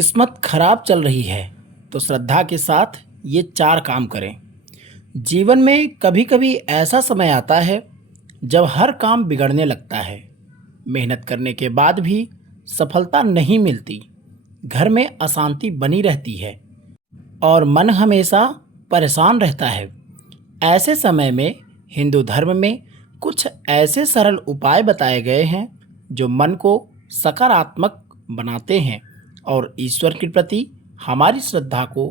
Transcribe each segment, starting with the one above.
किस्मत खराब चल रही है तो श्रद्धा के साथ ये 4 काम करें। जीवन में कभी-कभी ऐसा समय आता है जब हर काम बिगड़ने लगता है। मेहनत करने के बाद भी सफलता नहीं मिलती। घर में अशांति बनी रहती है और मन हमेशा परेशान रहता है। ऐसे समय में हिंदू धर्म में कुछ ऐसे सरल उपाय बताए गए हैं जो मन को सकारात्मक बनाते हैं और ईश्वर के प्रति हमारी श्रद्धा को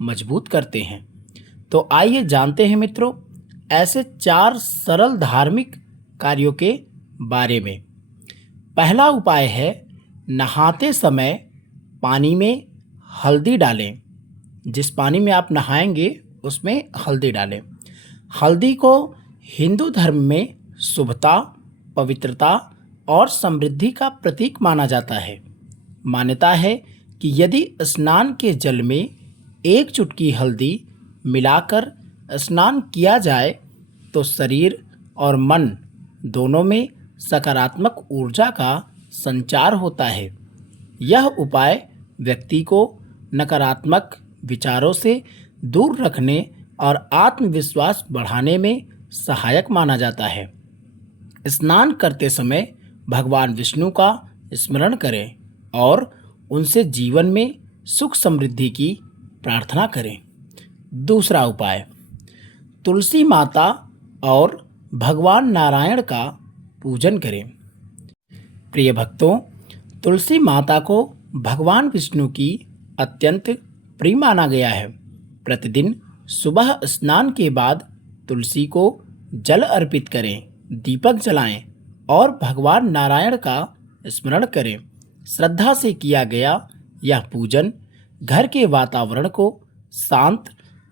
मजबूत करते हैं। तो आइए जानते हैं मित्रों ऐसे 4 सरल धार्मिक कार्यों के बारे में। पहला उपाय है नहाते समय पानी में हल्दी डालें। जिस पानी में आप नहाएंगे उसमें हल्दी डालें। हल्दी को हिंदू धर्म में शुभता, पवित्रता और समृद्धि का प्रतीक माना जाता है। मान्यता है कि यदि स्नान के जल में 1 चुटकी हल्दी मिलाकर स्नान किया जाए तो शरीर और मन दोनों में सकारात्मक ऊर्जा का संचार होता है। यह उपाय व्यक्ति को नकारात्मक विचारों से दूर रखने और आत्मविश्वास बढ़ाने में सहायक माना जाता है। स्नान करते समय भगवान विष्णु का स्मरण करें और उनसे जीवन में सुख समृद्धि की प्रार्थना करें। दूसरा उपाय तुलसी माता और भगवान नारायण का पूजन करें। प्रिय भक्तों, तुलसी माता को भगवान विष्णु की अत्यंत प्रिय माना गया है। प्रतिदिन सुबह स्नान के बाद तुलसी को जल अर्पित करें, दीपक जलाएं और भगवान नारायण का स्मरण करें। श्रद्धा से किया गया यह पूजन घर के वातावरण को शांत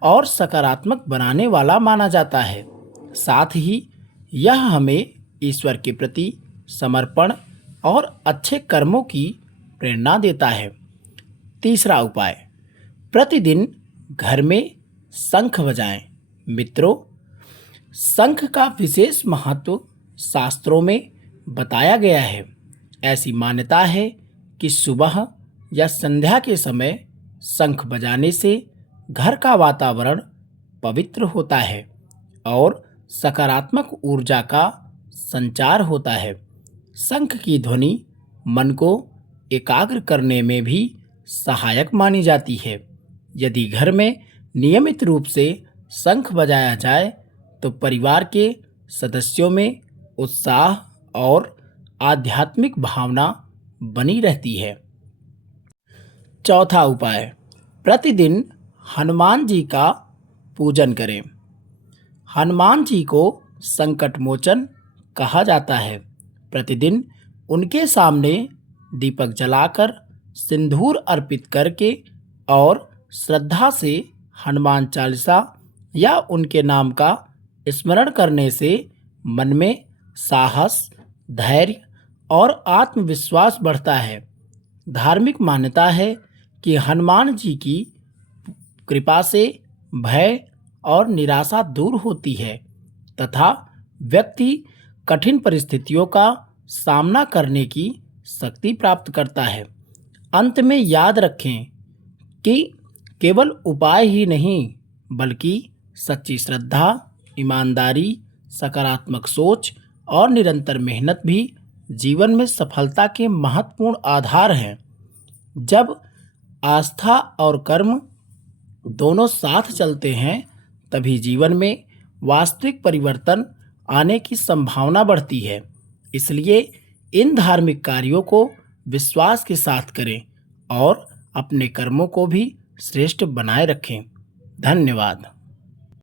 और सकारात्मक बनाने वाला माना जाता है। साथ ही यह हमें ईश्वर के प्रति समर्पण और अच्छे कर्मों की प्रेरणा देता है। तीसरा उपाय प्रतिदिन घर में शंख बजाएं। मित्रों, शंख का विशेष महत्व शास्त्रों में बताया गया है। ऐसी मान्यता है कि सुबह या संध्या के समय शंख बजाने से घर का वातावरण पवित्र होता है और सकारात्मक ऊर्जा का संचार होता है। शंख की ध्वनि मन को एकाग्र करने में भी सहायक मानी जाती है। यदि घर में नियमित रूप से शंख बजाया जाए तो परिवार के सदस्यों में उत्साह और आध्यात्मिक भावना बनी रहती है। चौथा उपाय प्रतिदिन हनुमान जी का पूजन करें। हनुमान जी को संकट मोचन कहा जाता है। प्रतिदिन उनके सामने दीपक जलाकर सिंदूर अर्पित करके और श्रद्धा से हनुमान चालीसा या उनके नाम का स्मरण करने से मन में साहस, धैर्य और आत्मविश्वास बढ़ता है। धार्मिक मान्यता है कि हनुमान जी की कृपा से भय और निराशा दूर होती है तथा व्यक्ति कठिन परिस्थितियों का सामना करने की शक्ति प्राप्त करता है। अंत में याद रखें कि केवल उपाय ही नहीं बल्कि सच्ची श्रद्धा, ईमानदारी, सकारात्मक सोच और निरंतर मेहनत भी जीवन में सफलता के महत्वपूर्ण आधार हैं। जब आस्था और कर्म दोनों साथ चलते हैं तभी जीवन में वास्तविक परिवर्तन आने की संभावना बढ़ती है। इसलिए इन धार्मिक कार्यों को विश्वास के साथ करें और अपने कर्मों को भी श्रेष्ठ बनाए रखें। धन्यवाद।